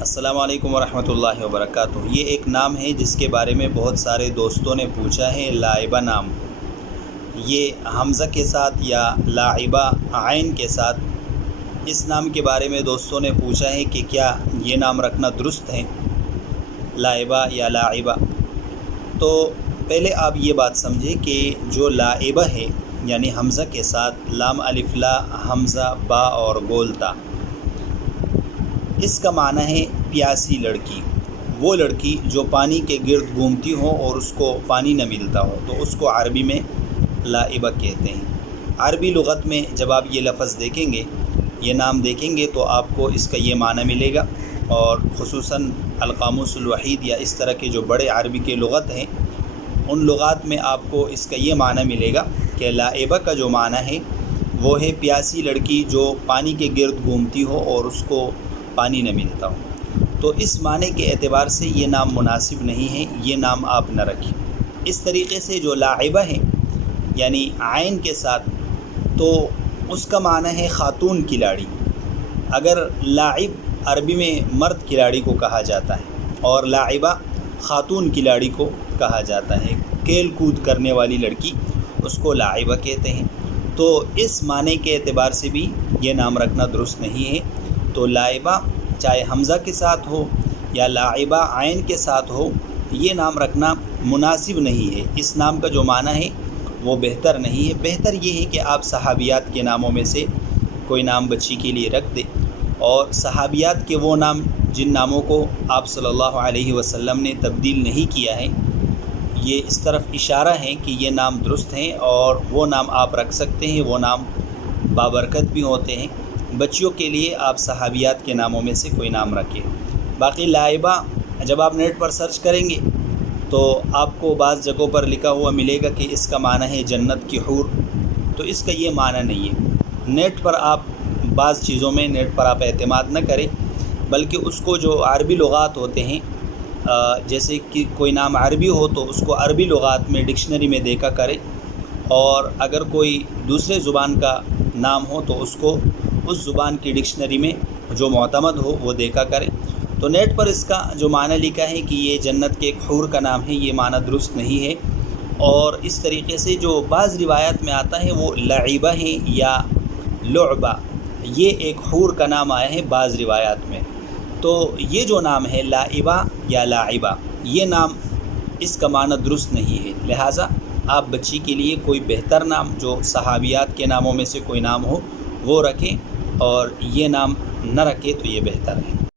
السلام علیکم ورحمۃ اللہ وبرکاتہ۔ یہ ایک نام ہے جس کے بارے میں بہت سارے دوستوں نے پوچھا ہے، لائبہ نام۔ یہ حمزہ کے ساتھ یا لاعبہ عین کے ساتھ اس نام کے بارے میں دوستوں نے پوچھا ہے کہ کیا یہ نام رکھنا درست ہے، لائبہ یا لاعبہ۔ تو پہلے آپ یہ بات سمجھیں کہ جو لائبہ ہے یعنی حمزہ کے ساتھ لام الف لا حمزہ با اور گولتا، اس کا معنی ہے پیاسی لڑکی، وہ لڑکی جو پانی کے گرد گھومتی ہو اور اس کو پانی نہ ملتا ہو، تو اس کو عربی میں لائبہ کہتے ہیں۔ عربی لغت میں جب آپ یہ لفظ دیکھیں گے، یہ نام دیکھیں گے، تو آپ کو اس کا یہ معنی ملے گا، اور خصوصاً القاموس الوحید یا اس طرح کے جو بڑے عربی کے لغت ہیں، ان لغات میں آپ کو اس کا یہ معنی ملے گا کہ لائبہ کا جو معنی ہے وہ ہے پیاسی لڑکی جو پانی کے گرد گھومتی ہو اور اس کو پانی نہ ملتا ہو۔ تو اس معنی کے اعتبار سے یہ نام مناسب نہیں ہے، یہ نام آپ نہ رکھیں۔ اس طریقے سے جو لاعبہ ہے یعنی عین کے ساتھ، تو اس کا معنی ہے خاتون کھلاڑی۔ اگر لاعب عربی میں مرد کھلاڑی کو کہا جاتا ہے اور لاعبہ خاتون کھلاڑی کو کہا جاتا ہے، کھیل کود کرنے والی لڑکی، اس کو لاعبہ کہتے ہیں۔ تو اس معنی کے اعتبار سے بھی یہ نام رکھنا درست نہیں ہے۔ تو لائبہ چاہے حمزہ کے ساتھ ہو یا لاعبہ عین کے ساتھ ہو، یہ نام رکھنا مناسب نہیں ہے۔ اس نام کا جو معنی ہے وہ بہتر نہیں ہے۔ بہتر یہ ہے کہ آپ صحابیات کے ناموں میں سے کوئی نام بچی کے لیے رکھ دیں، اور صحابیات کے وہ نام جن ناموں کو آپ صلی اللہ علیہ وسلم نے تبدیل نہیں کیا ہے، یہ اس طرف اشارہ ہے کہ یہ نام درست ہیں اور وہ نام آپ رکھ سکتے ہیں، وہ نام بابرکت بھی ہوتے ہیں۔ بچیوں کے لیے آپ صحابیات کے ناموں میں سے کوئی نام رکھیں۔ باقی لائبہ جب آپ نیٹ پر سرچ کریں گے تو آپ کو بعض جگہوں پر لکھا ہوا ملے گا کہ اس کا معنی ہے جنت کی حور، تو اس کا یہ معنی نہیں ہے۔ نیٹ پر آپ بعض چیزوں میں نیٹ پر آپ اعتماد نہ کریں، بلکہ اس کو جو عربی لغات ہوتے ہیں، جیسے کہ کوئی نام عربی ہو تو اس کو عربی لغات میں ڈکشنری میں دیکھا کریں، اور اگر کوئی دوسرے زبان کا نام ہو تو اس کو اس زبان کی ڈکشنری میں جو معتمد ہو وہ دیکھا کریں۔ تو نیٹ پر اس کا جو معنی لکھا ہے کہ یہ جنت کے ایک حور کا نام ہے، یہ معنی درست نہیں ہے۔ اور اس طریقے سے جو بعض روایات میں آتا ہے وہ لعبہ ہے یا لعبہ، یہ ایک حور کا نام آیا ہے بعض روایات میں۔ تو یہ جو نام ہے لائبہ یا لاعبہ، یہ نام اس کا معنی درست نہیں ہے، لہٰذا آپ بچی کے لیے کوئی بہتر نام جو صحابیات کے ناموں میں سے کوئی نام ہو وہ رکھیں، اور یہ نام نہ رکھیں تو یہ بہتر ہے۔